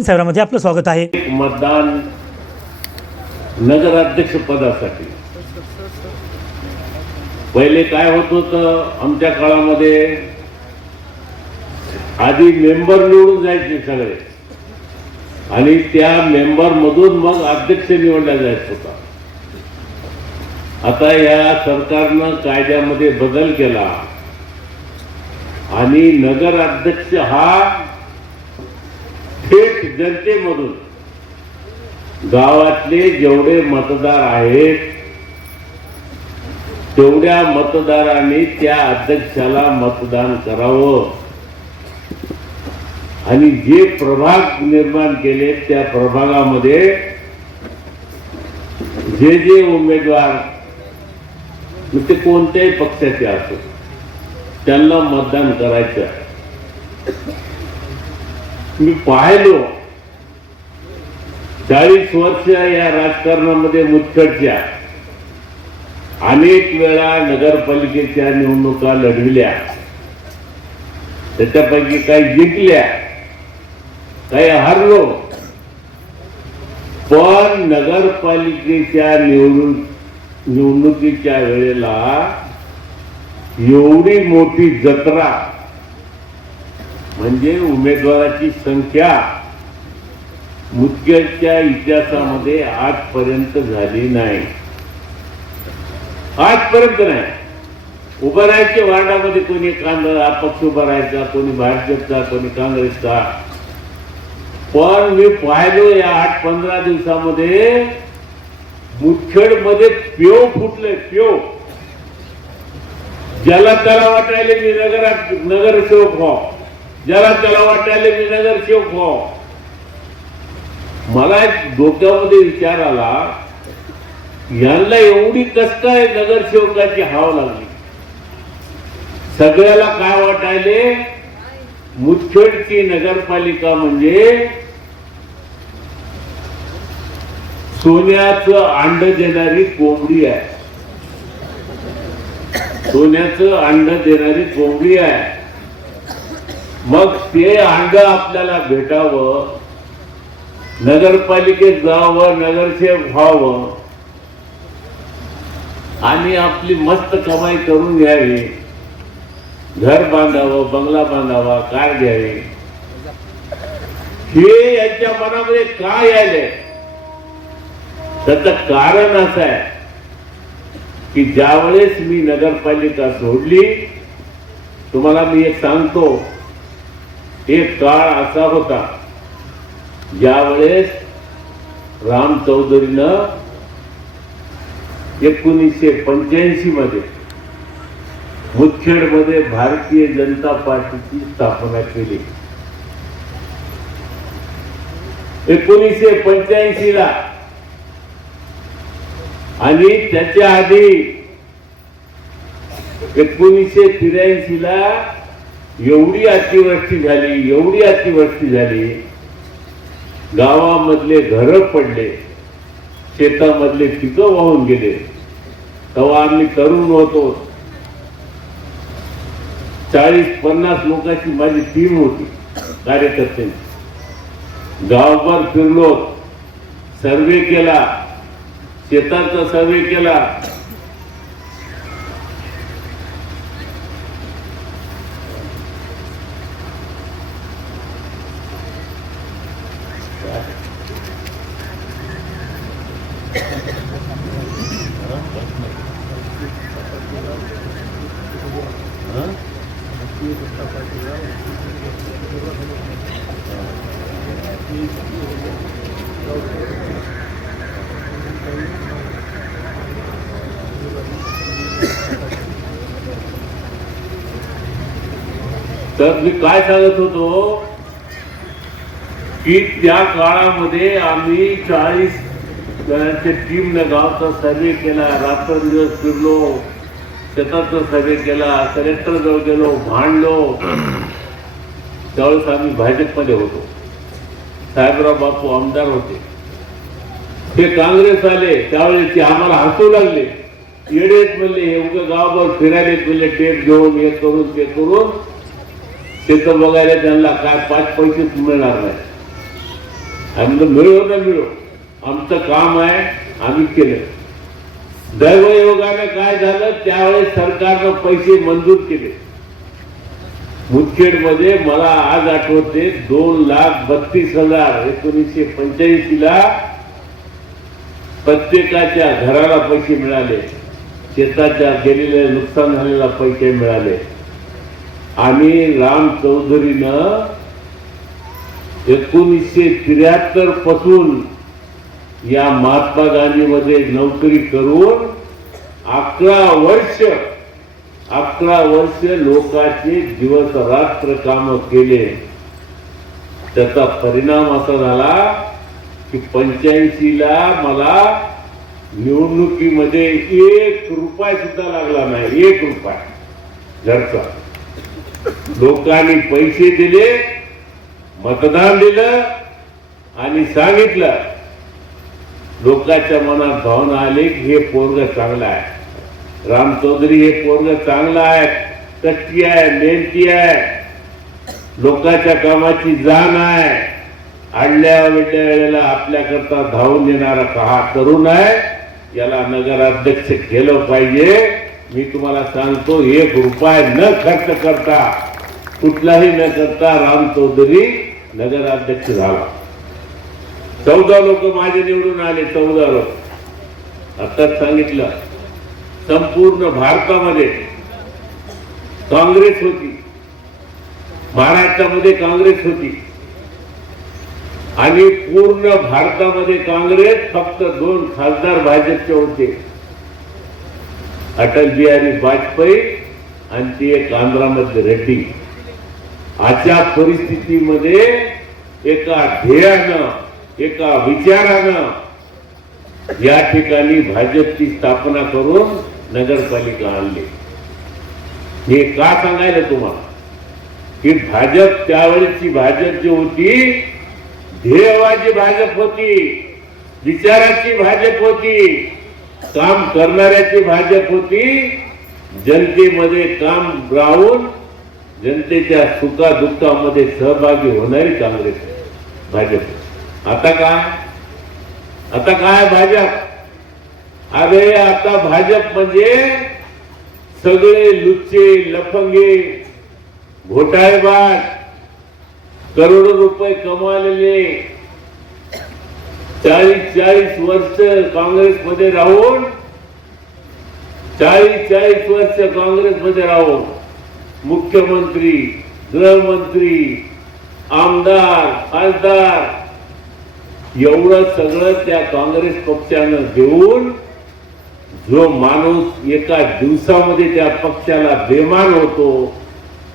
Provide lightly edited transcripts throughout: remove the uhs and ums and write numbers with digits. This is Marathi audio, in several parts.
साहेबांमध्ये आपलं स्वागत आहे. मतदान नगराध्यक्ष पदासाठी पहिले काय होत होतं, आमच्या काळामध्ये आधी मेंबर निवडून जायचे सगळे आणि त्या मेंबर मधून मग अध्यक्ष निवडला जायचा होता. आता या सरकारनं कायद्यामध्ये बदल केला आणि नगराध्यक्ष हा थेट जनतेमधून गावातले जेवढे मतदार आहेत तेवढ्या मतदारांनी त्या अध्यक्षाला मतदान करावं आणि जे प्रभाग निर्माण केले त्या प्रभागामध्ये जे जे उमेदवार ते कोणत्याही पक्षाचे असो त्यांना मतदान करायचं. मी पाहिलो 40 वर्ष या राजकारणामध्ये मुदखडच्या अनेक वेळा नगरपालिकेच्या निवडणुका लढविल्या. त्याच्यापैकी काही जिंकल्या, काही हारलो, पण नगरपालिकेच्या निवडणुकीच्या वेळेला एवढी मोठी जत्रा म्हणजे उमेदवाराची संख्या मुदखेडच्या इतिहासामध्ये आजपर्यंत झाली नाही. आजपर्यंत नाही. उभं राहायचे वार्डामध्ये, कोणी अपक्ष उभा राहायचा, कोणी भाजपचा, कोणी काँग्रेसचा. पण मी पाहिलो या 8-15 दिवसामध्ये मुदखेडमध्ये पेव फुटले. पेव ज्याला त्याला वाटायले मी नगरसेवक व्हाव, ज्याला त्याला वाटायले मी नगरसेवक व्हाव. मला एक डोक्यामध्ये विचार आला, यांना एवढी कस काय नगरसेवकाची हाव लागली. सगळ्याला काय वाटायले, मुदखेडची नगरपालिका म्हणजे सोन्याचं अंड देणारी कोंबडी आहे. सोन्याचं अंड देणारी कोंबडी आहे. मग ते अंड आपल्याला भेटावं, नगरपालिकेत जावं, नगरसेवक व्हावं आणि आपली मस्त कमाई करून घ्यावी, घर बांधावं, बंगला बांधावा, कार घ्यावी. हे यांच्या मनामध्ये काय यायलंय, त्याचं कारण असं आहे की ज्यावेळेस मी नगरपालिका सोडली, तुम्हाला मी एक सांगतो, एक काळ असा होता ज्यावेळेस राम चौधरीनं 1985 मध्ये मुदखेडमध्ये भारतीय जनता पार्टीची स्थापना केली. 1985 ला आणि त्याच्या आधी 1983 ला एवढी अतिवृष्टी झाली, गावामधले घर पडले, शेतामधले पिकं वाहून गेले. तेव्हा आम्ही तरुण होतो, 40-50 लोकांची माझी टीम होती कार्यकर्त्यांची. गावभर फिरलो, सर्वे केला, शेताचा सर्वे केला. तर मी काय सांगत होतो की त्या काळामध्ये आम्ही 40 जणांच्या टीमने गावचा सर्वे केला, रात्रंदिवस फिरलो, शेताचा सर्वे केला, कलेक्टर जवळ गेलो, भांडलो. त्यावेळेस आम्ही भाजपमध्ये होतो, साहेबराव बापू आमदार होते, ते काँग्रेस आले. त्यावेळेस ते आम्हाला हसू लागले, येडेत म्हणले, हे उगा गावभर फिरायले म्हणले, टेप घेऊन हे करून ते करून. शेत बघायला त्यांना काय 5 पैसे मिळणार नाही. आम्ही मिळो ना मिळो, आमचं काम आहे, आम्ही केलं. दैवयोगाने काय झालं, त्यावेळेस सरकारनं पैसे मंजूर केले. मुदखेडमध्ये मला आज आठवते 2,32,000 1985ला प्रत्येकाच्या घराला पैसे मिळाले, शेताच्या गेलेले नुकसान झालेला पैसे मिळाले. आणि राम चौधरीनं 1973 पासून या महात्मा गांधी मध्ये नोकरी करून 11 वर्ष लोकांचे दिवस रात्र काम केले. त्याचा परिणाम असा झाला की 85ला मला निवडणुकीमध्ये 1 रुपया सुद्धा लागला नाही. 1 रुपया घरचा. लोकांनी पैसे दिले, मतदान दिलं आणि सांगितलं, लोकांच्या मनात भावना आली की हे पोरग चांगलं आहे, राम चौधरी हे पोरग चांगलं आहे, कष्टी आहे, मेहनती आहे, लोकांच्या कामाची जाण आहे, आडल्या वेळल्या वेळेला आपल्याकरता धावून येणारा हा तरुण आहे, याला नगराध्यक्ष केलं पाहिजे. मी तुम्हाला सांगतो, 1 रुपया न खर्च करता, कुठलाही न करता राम चौधरी नगराध्यक्ष झाला. 14 लोक माझे निवडून आले. 14 लोक. आताच सांगितलं, संपूर्ण भारतामध्ये काँग्रेस होती, महाराष्ट्रामध्ये काँग्रेस होती आणि पूर्ण भारतामध्ये काँग्रेस फक्त 2 खासदार भाजपचे होते, अटल बिहारी वाजपेयी आणि ते एक आंध्रामधले रेड्डी. अशा परिस्थितीमध्ये एका ध्येयानं, एका विचारानं या ठिकाणी भाजपची स्थापना करून नगरपालिका आणली. हे का सांगायला तुम्हाला की भाजप, त्यावेळेची भाजप जी होती, ध्येयवादी भाजप होती, विचाराची भाजप होती, काम करणाऱ्याची भाजप होती, जनतेमध्ये काम राहून जनतेच्या सुखादुःखामध्ये सहभागी होणारी काँग्रेस भाजप. आता काय भाजप? अरे आता भाजप म्हणजे सगळे लुच्चे, लफंगे, घोटाळेबाज, करोडो रुपये कमावलेले, 40 वर्ष काँग्रेसमध्ये राहून, 40 वर्ष काँग्रेसमध्ये राहून मुख्यमंत्री, गृहमंत्री, आमदार, खासदार एवढं सगळं त्या काँग्रेस पक्षानं देऊन जो माणूस एका दिवसामध्ये त्या पक्षाला बेमान होतो,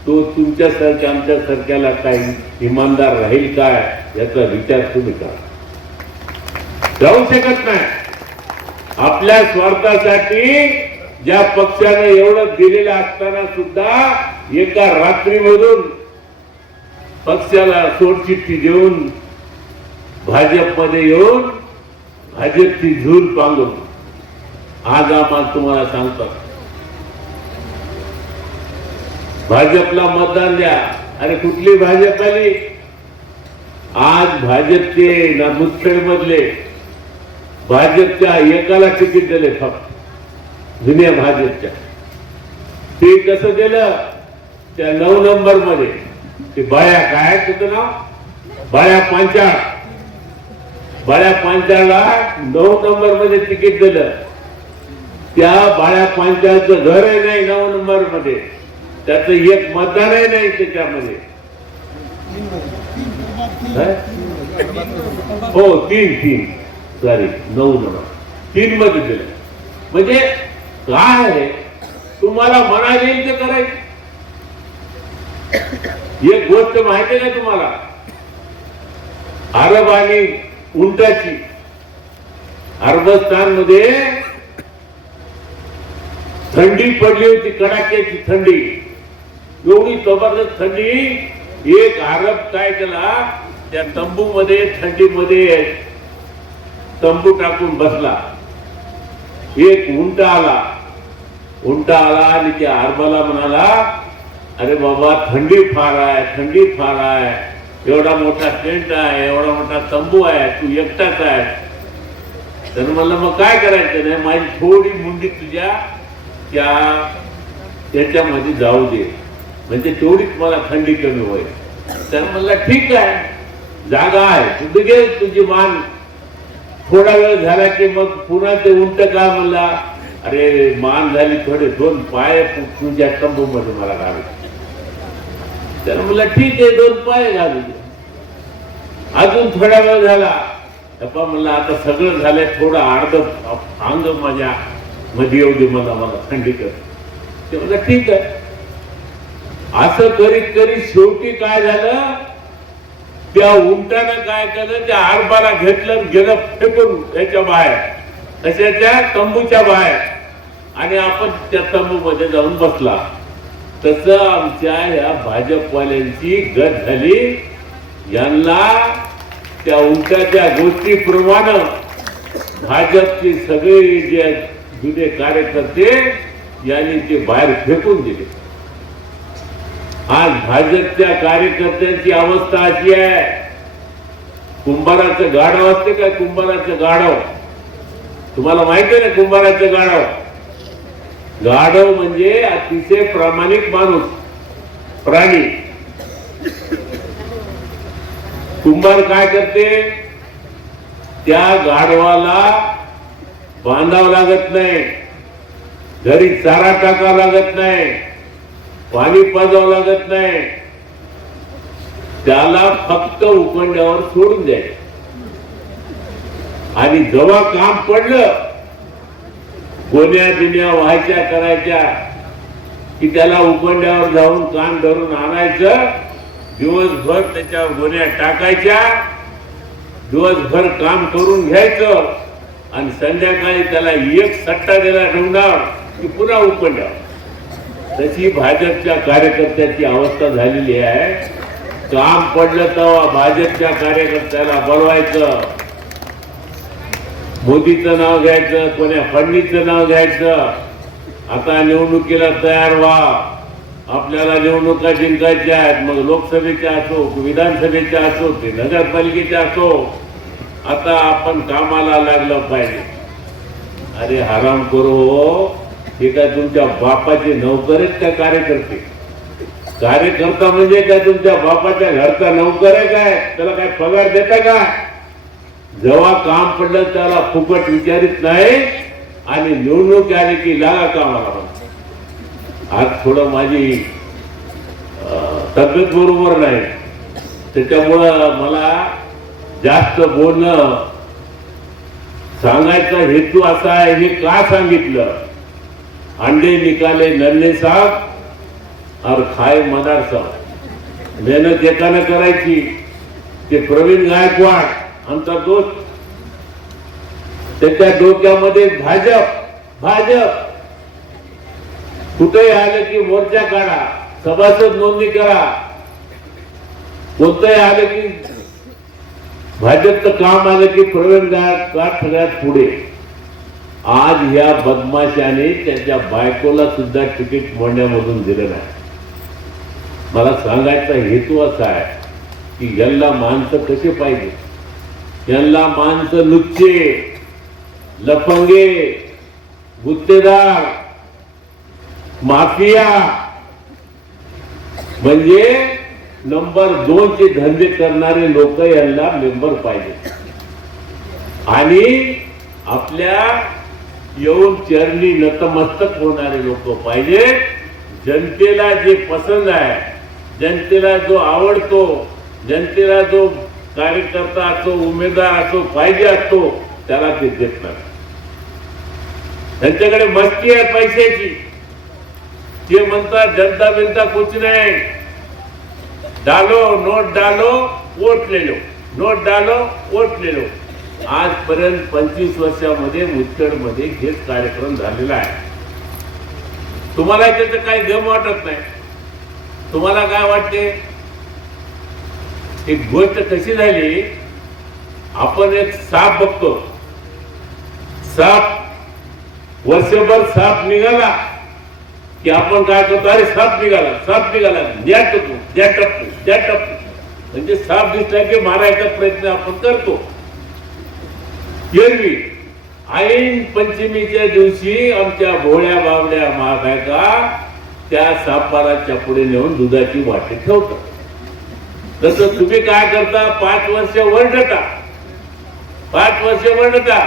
तो तुमच्यासारख्या आमच्यासारख्याला काही इमानदार राहील काय याचा विचार तुम्ही करा. जाऊ शकत नाही. आपल्या स्वार्थासाठी ज्या पक्षानं एवढं दिलेलं असताना सुद्धा एका रात्रीमधून पक्षाला सोडचिठ्ठी देऊन भाजपमध्ये येऊन भाजपची झूल पांगून आज आम्हाला तुम्हाला सांगतात भाजपला मतदान द्या. अरे कुठली भाजप आली? आज भाजपचे ना मुदखेड मधले भाजपच्या एकाला तिकीट दिले फक्त जुन्या भाजपच्या. ते कसं दिलं? त्या 9 नंबर मध्ये ते बाळ्या, काय त्याचं नाव, बाळ्या पांचाळला 9 नंबर मध्ये तिकीट दिलं. त्या बाळ्या पांचाळचं घरही नाही 9 नंबर मध्ये, त्याचं एक मतदानही नाही त्याच्यामध्ये. हो 3 सॉरी 9 नंबर 3 मध्ये दिलं. म्हणजे काय आहे, तुम्हाला मनाला येईल ते करायचं. एक गोष्ट माहिती आहे का तुम्हाला? अरब आणि उंटाची, अरबस्तान मध्ये थंडी पडली होती, कडाक्याची थंडी, एवढी जबरदस्त थंडी. एक अरब काय केला, त्या तंबू मध्ये थंडीमध्ये तंबू टाकून बसला. एक उंट आला आणि त्या अरबाला म्हणाला, अरे बाबा थंडी फार आहे, एवढा मोठा टेंट आहे, एवढा मोठा तंबू आहे, तू एकटाच आहे. तर म्हणलं मग काय करायचं नाही, माझी थोडी मुंडी तुझ्या त्याच्यामध्ये जाऊ दे, म्हणजे तेवढीच मला थंडी कमी होईल. तर म्हणलं ठीक आहे, जागा आहे, तू घे तुझी मान. थोडा वेळ झाला की मग पुन्हा ते उंट का म्हणला, अरे मान झाली, थोडे 2 पाय तुझ्या तंबू मध्ये मला घालू. तर म्हणलं ठीक आहे, 2 पाय घालू. अजून थोडा वेळ झाला, पप्पा म्हणलं आता सगळं झालंय, थोडं अर्ध अंग माझ्या मध्ये येऊ दे, मला थंडी कर. ते म्हणलं ठीक आहे. असं करीत करीत शेवटी काय झालं, त्या उंटानं काय केलं, त्या आरबाला घेतलं, गेलं फेकून त्याच्या बाहेर, कशाच्या तंबूच्या बाहेर, आणि आपण त्या तंबू मध्ये जाऊन बसला. तसं आमच्या या भाजपवाल्यांची गत झाली. यांना त्या उंटाच्या गोष्टीप्रमाणे भाजपचे सगळे जे जुने कार्यकर्ते यांनी ते बाहेर फेकून दिले. आज भाजपच्या कार्यकर्त्यांची अवस्था अशी आहे, कुंभाराचं गाढव असते काय, कुंभाराचं गाढव तुम्हाला माहिती आहे ना, कुंभाराचं गाढव. गाढव म्हणजे अतिशय प्रामाणिक माणूस, प्राणी. कुंभार काय करते, त्या गाढवाला बांधावं लागत नाही, घरी चारा टाकावा लागत नाही, पाणी पाजावं लागत नाही, त्याला फक्त उकंड्यावर सोडून द्यायचं. आणि जेव्हा काम पडलं, गोण्या बिन्या व्हायच्या करायच्या की त्याला उकंड्यावर जाऊन कान धरून आणायचं, दिवसभर त्याच्यावर गोण्या टाकायच्या, दिवसभर काम करून घ्यायचं, आणि संध्याकाळी त्याला एक सट्टा दिला ठेवणार की पुन्हा उकंड्यावर. तशी भाजपच्या कार्यकर्त्याची अवस्था झालेली आहे. काम पडलं तेव्हा भाजपच्या कार्यकर्त्याला बोलवायचं, मोदीचं नाव घ्यायचं, कोण्या फडणवीसचं नाव घ्यायचं, आता निवडणुकीला तयार व्हा, आपल्याला निवडणुका जिंकायच्या आहेत, मग लोकसभेच्या असो, विधानसभेच्या असो, ते नगरपालिकेच्या असो, आता आपण कामाला लागलं पाहिजे. अरे हराम करो, हे काय तुमच्या बापाचे नौकर आहेत का कार्यकर्ते? कार्यकर्ता म्हणजे काय तुमच्या बापाच्या घरचा नौकर आहे काय? त्याला काय पगार देता का? जेव्हा काम पडलं त्याला फुकट विचारित नाही, आणि निवडणूक आली की लागा कामाला. आज थोडं माझी तब्येत बरोबर नाही, त्याच्यामुळं मला जास्त बोलणं सांगायचा हेतू असा आहे. हे का सांगितलं, अंडे निकाले नन्हे साहब और खाए मदार साहब. मेहनत एकानं करायची. ते प्रवीण गायकवाड आमचा दोस्त, त्याच्या डोक्यामध्ये भाजप कुठेही आलं की मोर्चा काढा, सभासद नोंदणी करा, कोणतंही आलं की भाजपचं काम आलं की प्रवीण गायकवाड सगळ्यात पुढे. आज या बदमाशाने त्याच्या बायकोला सुद्धा तिकीट मोडण्यामधून दिलं नाही. मला सांगायचा हेतू असा आहे की यांना माणसं कसे पाहिजे, यांना माणसं लुच्चे, लफंगे, गुत्तेदार, माफिया, म्हणजे नंबर 2 चे धंदे करणारे लोक यांना मेंबर पाहिजे. आणि आपल्या येऊन चरणी नतमस्तक होणारे लोक पाहिजे. जनतेला जे पसंत आहे, जनतेला जो आवडतो, जनतेला जो कार्यकर्ता असो, उमेदवार असो, पाहिजे असतो, त्याला ते देत नाही. त्यांच्याकडे मस्ती आहे पैशाची. ते म्हणतात जनता बिनता कुछ नाही, डालो नोट डालो वोट ले लो, नोट डालो वोट ले लो. आजपर्यंत 25 वर्षामध्ये मुदखेडमध्ये हेच कार्यक्रम झालेला आहे. तुम्हाला त्याचं काही गम वाटत नाही. तुम्हाला काय वाटते? एक गोष्ट कशी झाली, आपण एक साप बघतो, साप वर्षभर साप निघाला की आपण काय करतो, अरे साप निघाला, साप निघाला, द्या टप्पू द्या टप्पू द्या टप्पू. म्हणजे साप दिसला की मारायचा प्रयत्न आपण करतो. एरवी ऐन पंचमीच्या दिवशी आमच्या भोळ्या बावड्या महाबायका त्या सापाला चपुडे नेऊन दुधाची वाटी ठेवतात. तसं तुम्ही काय करता, 5 वर्ष वर्षता 5 वर्ष वर्षता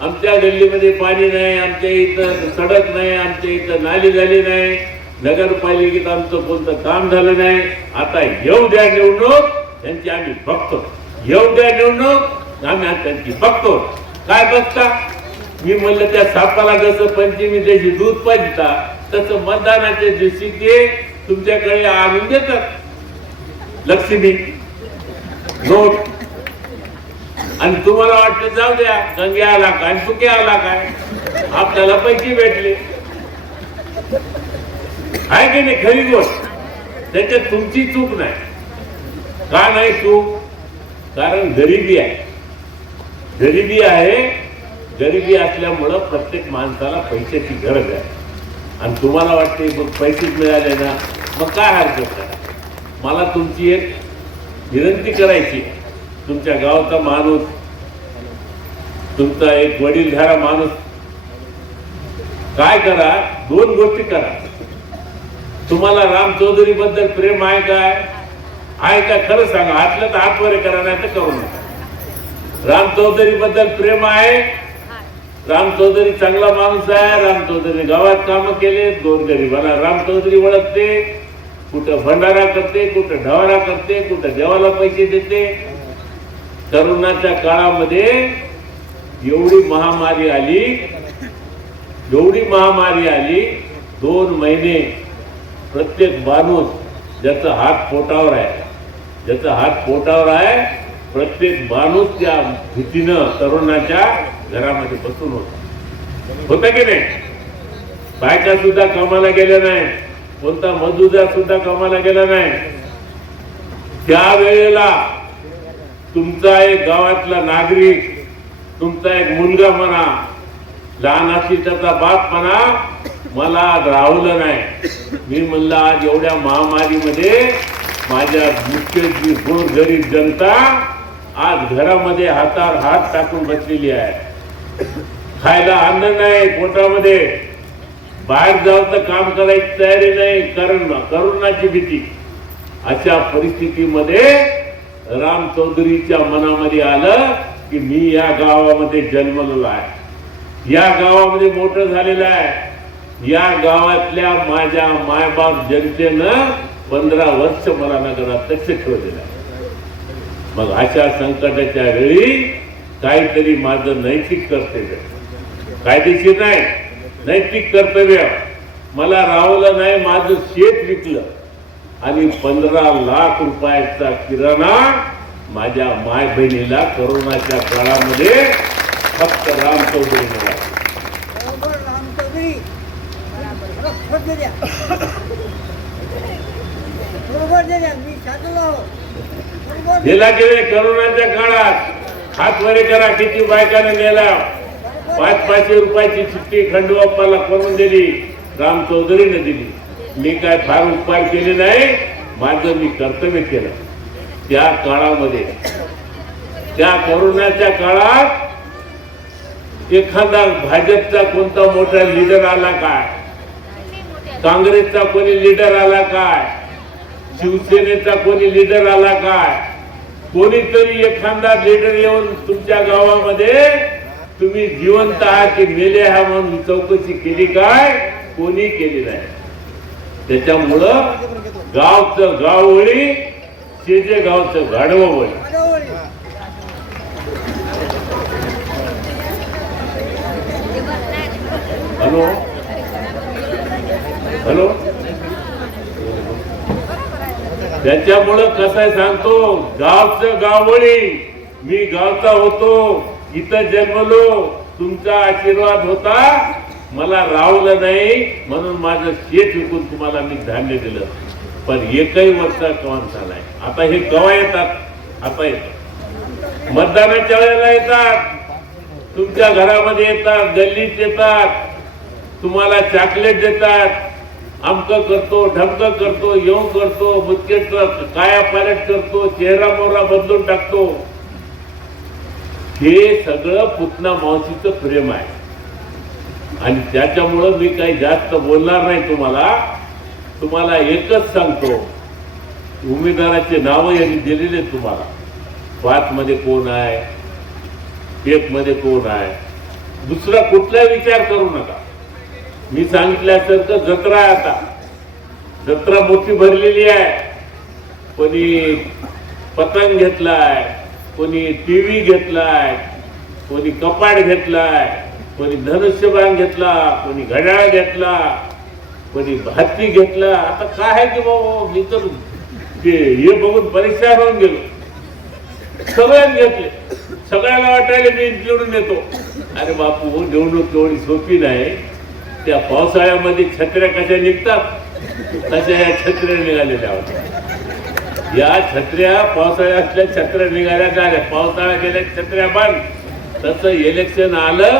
आमच्या गल्लीमध्ये पाणी नाही, आमच्या इथं सडक नाही, आमच्या इथं नाली झाली नाही, नगरपालिकेत आमचं कोणतं काम झालं नाही. आता येऊ द्या निवडणूक, त्यांची आम्ही बघतो. येऊ द्या निवडणूक, आम्ही त्यांची बघतो. काय बघता? मी म्हणलं त्या सापाला जसं पंचमी दिवशी दूध पाजता तसं मतदानाच्या दिवशी ते तुमच्याकडे आणून देतात लक्ष्मी नोट. आणि तुम्हाला वाटतं जाऊ द्या, गंगे आला काय सुके आला काय, आपल्याला पैसे भेटले. आहे की नाही खरी गोष्ट? त्याच्यात तुमची चूक नाही. का नाही चूक? कारण गरिबी आहे. गरिबी आहे. गरिबी असल्यामुळं प्रत्येक माणसाला पैशाची गरज आहे. आणि तुम्हाला वाटते मग पैसेच मिळाले ना, मग काय हरकत आहे? मला तुमची एक विनंती करायची. तुमच्या गावचा माणूस, तुमचा एक वडीलधारा माणूस, काय करा, 2 गोष्टी करा. तुम्हाला राम चौधरी बद्दल प्रेम आहे काय? आहे का? खरं सांगा. हातलं तर हात वर करा, नाही तर करू नका. राम चौधरी बद्दल प्रेम आहे. राम चौधरी चांगला माणूस आहे. राम चौधरी गावात काम केले. 2 गरिबांना राम चौधरी ओळखते. कुठं भंडारा करते, कुठं ढवारा करते, कुठं देवाला पैसे देते. तरुणाच्या काळामध्ये एवढी महामारी आली, 2 महिने प्रत्येक माणूस ज्याचा हात पोटावर आहे, प्रत्येक माणूस त्या भीतीनं तरुणाच्या घरामध्ये बसून होता की नाही? बायका सुद्धा कामाला गेल्या नाही, कोणता मजुरदार सुद्धा कामाला गेला नाही. त्या वेळेला तुमचा एक गावातला नागरिक, तुमचा एक मुलगा म्हणा, लहान असली त्याचा बाप म्हणा, मला राहुलं नाही. मी म्हणलं आज एवढ्या महामारीमध्ये माझ्या मुख्य गोरगरीब जनता आज घरामध्ये हातावर हात टाकून बसलेली आहे. खायला अन्न नाही पोटामध्ये, बाहेर जाऊ तर काम करायची तयारी नाही, करोनाची भीती. अशा परिस्थितीमध्ये राम चौधरीच्या मनामध्ये आलं की मी या गावामध्ये जन्मलेलो आहे, या गावामध्ये मोठं झालेलं आहे, या गावातल्या माझ्या मायबाप जनतेनं 15 वर्ष मला नगराध्यक्ष ठेवलेलं आहे. मग अशा संकटाच्या वेळी काहीतरी माझं नैतिक कर्तव्य, कायदेशीर नाही, नैतिक कर्तव्य, मला राहुलं नाही, माझं शेत विकलं आणि 15 लाख रुपयाचा किराणा माझ्या माय बहिणीला करोनाच्या काळामध्ये फक्त राम चौधरी मिळाला. गेला गेले करोनाच्या काळात हातवारी करा, किती बायकाने नेला, 500-500 रुपयाची चिठ्ठी खंडोबाप्पाला करून दिली, राम चौधरीने दिली. मी काय फार उपकार केले नाही, माझं मी कर्तव्य केलं. त्या काळामध्ये, त्या कोरोनाच्या काळात एखादा भाजपचा कोणता मोठा लीडर आला काय, काँग्रेसचा कोणी लीडर आला काय, शिवसेनेचा कोणी लीडर आला काय, कोणीतरी एखादा लीडर येऊन तुमच्या गावामध्ये तुम्ही जिवंत आहात की मेले आहात म्हणून चौकशी केली काय? कोणी केली नाही. त्याच्यामुळं गावचं गाववळी, शेजे गावचं गाढववळी. Hello hello. त्याच्यामुळं कसं सांगतो, गावचं गाववळी, मी गावचा होतो, इथं जन्मलो, तुमचा आशीर्वाद होता, मला राहुलं नाही म्हणून माझं शेत विकून तुम्हाला मी धान्य दिलं. पण एकही वर्षा कवा झालाय. आता हे कवा येतात? आता येतात, मतदानाच्या वेळेला येतात, तुमच्या घरामध्ये येतात, गल्लीत येतात, तुम्हाला चॉकलेट देतात, आमकं करतो, ढमकं करतो, येऊन करतो, मुतकेटचा काया पालट करतो, चेहरा मोहरा बदलून टाकतो. हे सगळं पुतना मावशीचं प्रेम आहे. आणि त्याच्यामुळं मी काही जास्त बोलणार नाही. तुम्हाला एकच सांगतो, उमेदवाराचे नाव यांनी दिलेले तुम्हाला. 5 मध्ये कोण आहे, 1 मध्ये कोण आहे, दुसरा कुठला विचार करू नका. मी सांगितल्यासारखं जत्रा आहे. आता जत्रा मोठी भरलेली आहे. कोणी पतंग घेतलाय, कोणी टीव्ही घेतलाय, कोणी कपाट घेतलाय, कोणी धनुष्यबाण घेतला, कोणी घड्याळ घेतला, कोणी हत्ती घेतला. आता काय आहे की बाबा, मी तर हे बघून परेशान होऊन गेलो. सगळ्यांनी घेतले. सगळ्याला वाटायला मी निवडून येतो. अरे बापू, निवडणूक एवढी सोपी नाही. त्या पावसाळ्यामध्ये छत्र्या कशा निघतात तशा या छत्र्या निघालेल्या होत्या. या छत्र्या पावसाळ्यातल्या छत्र्या निघाल्या झाल्या. पावसाळा गेल्या छत्र्या बंद. तसं इलेक्शन आलं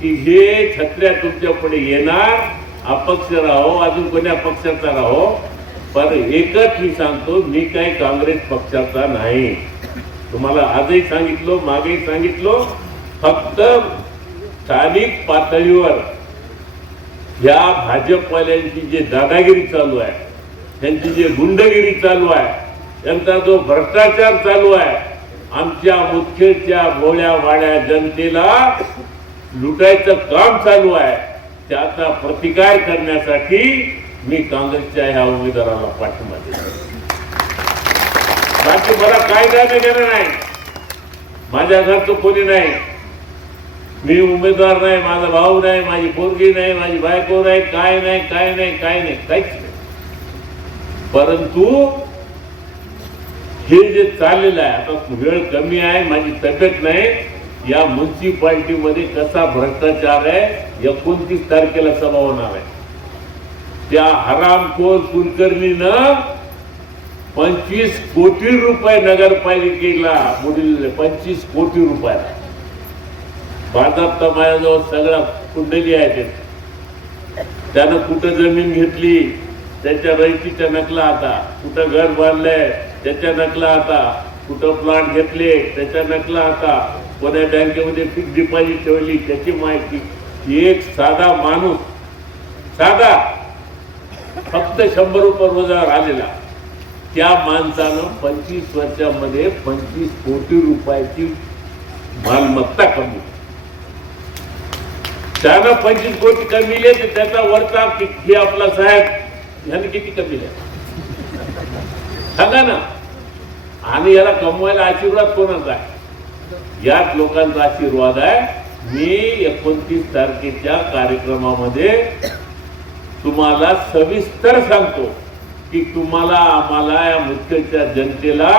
की हे छत्र्या तुमच्या पुढे येणार. अपक्ष राहो, अजून कोण्या पक्षाचा राहो, पण एकच मी सांगतो, मी काही काँग्रेस पक्षाचा नाही. तुम्हाला आजही सांगितलं, मागेही सांगितलं, फक्त स्थानिक पातळीवर या भाजपवाल्यांची जे दादागिरी चालू आहे, त्यांची जे गुंडगिरी चालू आहे, त्यांचा जो भ्रष्टाचार चालू आहे, आमच्या मुदखेडच्या भोळ्या वाड्या जनतेला लुटायचं काम चालू आहे, त्याचा प्रतिकार करण्यासाठी मी काँग्रेसच्या ह्या उमेदवाराला पाठिंबा देतो. बाकी मला काय देणं नाही. माझ्या घरचं कोणी नाही. मी उमेदवार नाही, माझा भाऊ नाही, माझी पोरगी नाही, माझी बायको नाही, काय नाही, काय नाही, काय नाही, काहीच नाही. परंतु हे जे चाललेलं आहे, आता वेळ कमी आहे, माझी तब्येत नाही. या म्युन्सिपाल्टीमध्ये कसा भ्रष्टाचार आहे, 29 तारखेला सभा होणार आहे. त्या हरामखोर कुलकर्णीनं 25 कोटी रुपये नगरपालिकेला बुडलेले. 25 कोटी रुपयाला. बाजारता माझ्याजवळ सगळा कुंडली आहे. त्यानं कुठं जमीन घेतली त्याच्या रहितीच्या नकला आता, कुठं घर बांधलंय त्याच्या नकला आता, कुठं प्लॉट घेतले त्याच्या नकला आता, कोण्या बँकेमध्ये फिक्स डिपॉझिट ठेवली त्याची माहिती. एक साधा माणूस, साधा फक्त 100 रुपये रोजगार आलेला, त्या माणसानं 25 वर्षामध्ये 25 कोटी रुपयाची मालमत्ता कमी. त्यानं 25 कोटी कमीले, तर त्याचा वरचा हे आपला साहेब ह्याने किती कमीले सांगा ना. आणि याला कमवायला आशीर्वाद कोणाचा आहे? याच लोकांचा आशीर्वाद आहे. मी 29 तारखेच्या कार्यक्रमामध्ये तुम्हाला सविस्तर सांगतो की तुम्हाला, आम्हाला, या मुदखेडच्या जनतेला,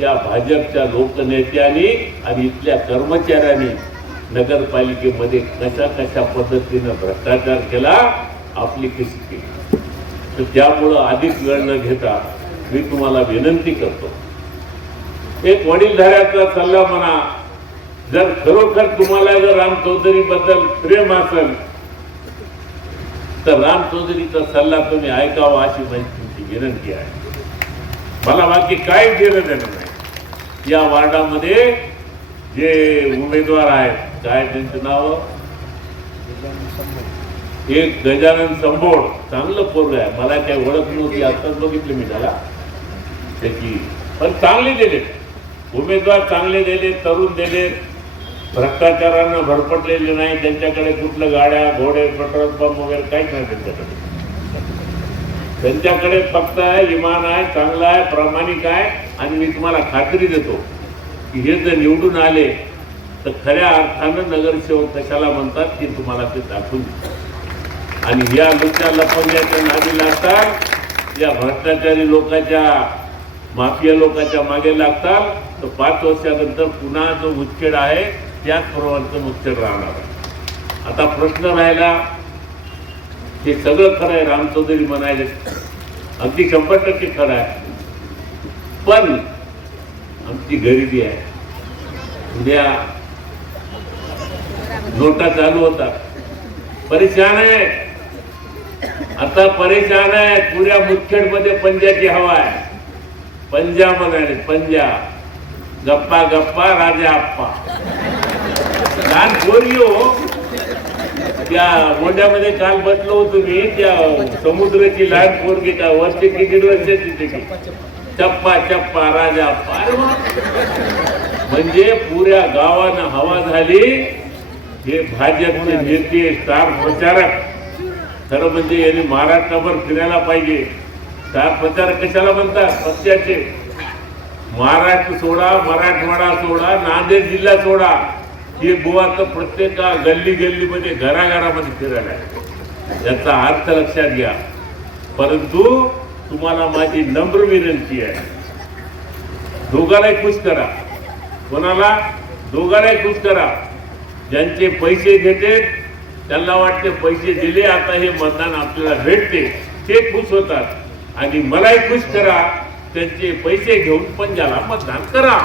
या भाजपच्या लोकनेत्यांनी आणि इथल्या कर्मचाऱ्यांनी नगरपालिकेमध्ये कशा कशा पद्धतीनं भ्रष्टाचार केला, आपली कशी केली. तर त्यामुळं अधिक वेळ न घेता मी तुम्हाला विनंती करतो, एक वडीलधाऱ्याचा सल्ला म्हणा. जर खरोखर तुम्हाला जर राम चौधरी बद्दल प्रेम असेल तर राम चौधरीचा सल्ला तुम्ही ऐकावा, अशी माझी तुमची विनंती आहे. मला बाकी काय देणं देणं नाही. या वार्डामध्ये जे उमेदवार आहेत, काय त्यांचं नाव, एक गजानन संभोड, चांगलं पोरग आहे. मला काही ओळख नव्हती, आताच बघितलं मी त्याला. त्याची पण चांगले दिले उमेदवार, चांगले दिले, तरुण दिले, भ्रष्टाचारानं भरपटलेले नाही. त्यांच्याकडे कुठलं गाड्या, घोडे, पेट्रोल पंप वगैरे काहीच नाही त्यांच्याकडे. त्यांच्याकडे फक्त इमान आहे, चांगला आहे, प्रामाणिक आहे. आणि मी तुम्हाला खात्री देतो की हे जर निवडून आले तर खऱ्या अर्थानं नगरसेवक कशाला म्हणतात की तुम्हाला ते दाखवून. आणि या लुच्या लपवण्याच्या नादी लागतात, या भ्रष्टाचारी लोकांच्या, माफिया लोकांच्या मागे लागतात, तर 5 वर्षानंतर पुन्हा जो मुदखेड आहे त्याच प्रमाणचं मुदखेड राहणार आहे. आता प्रश्न राहिला, हे सगळं खरं आहे, राम चौधरी म्हणायले अगदी 100% खरं आहे. पण आमची गरिबी आहे. उद्या नोटा चालू होतात, परेशान आहे. आता परेशान आहे, पुऱ्या मुदखेड मध्ये पंजाची हवा आहे. पंजा म्हणाले, पंजा गप्पा गप्पा राजा आप्पा. लहान पोरगी हो, त्या मोंढ्यामध्ये काल बसलो होतो मी, त्या समुद्राची लहान पोरगी का वर्षे किती वर्षाची तिथे चप्पा चप्पा राजा आप्पा. अरे वा. म्हणजे पुऱ्या गावानं हवा झाली. हे भाजपचे नेते स्टार प्रचारक, खरं म्हणजे यांनी महाराष्ट्रभर फिरायला पाहिजे. स्टार प्रचारक कशाला म्हणतात? पक्षाचे. महाराष्ट्र सोडा, मराठवाडा सोडा, नांदेड जिल्हा सोडा, हे बुवा तर प्रत्येक गल्ली गल्लीमध्ये घराघरामध्ये फिरायला आहे. याचा अर्थ लक्षात घ्या. परंतु तुम्हाला माझी नम्र विनंती आहे, दोघांनाही खुश करा. कोणाला? दोघांनाही खुश करा. ज्यांचे पैसे घेते त्यांना वाटते पैसे दिले आता हे मतदान आपल्याला भेटते, ते खुश होतात. आणि मलाही खुश करा, त्यांचे पैसे घेऊन पंजाला मतदान करा.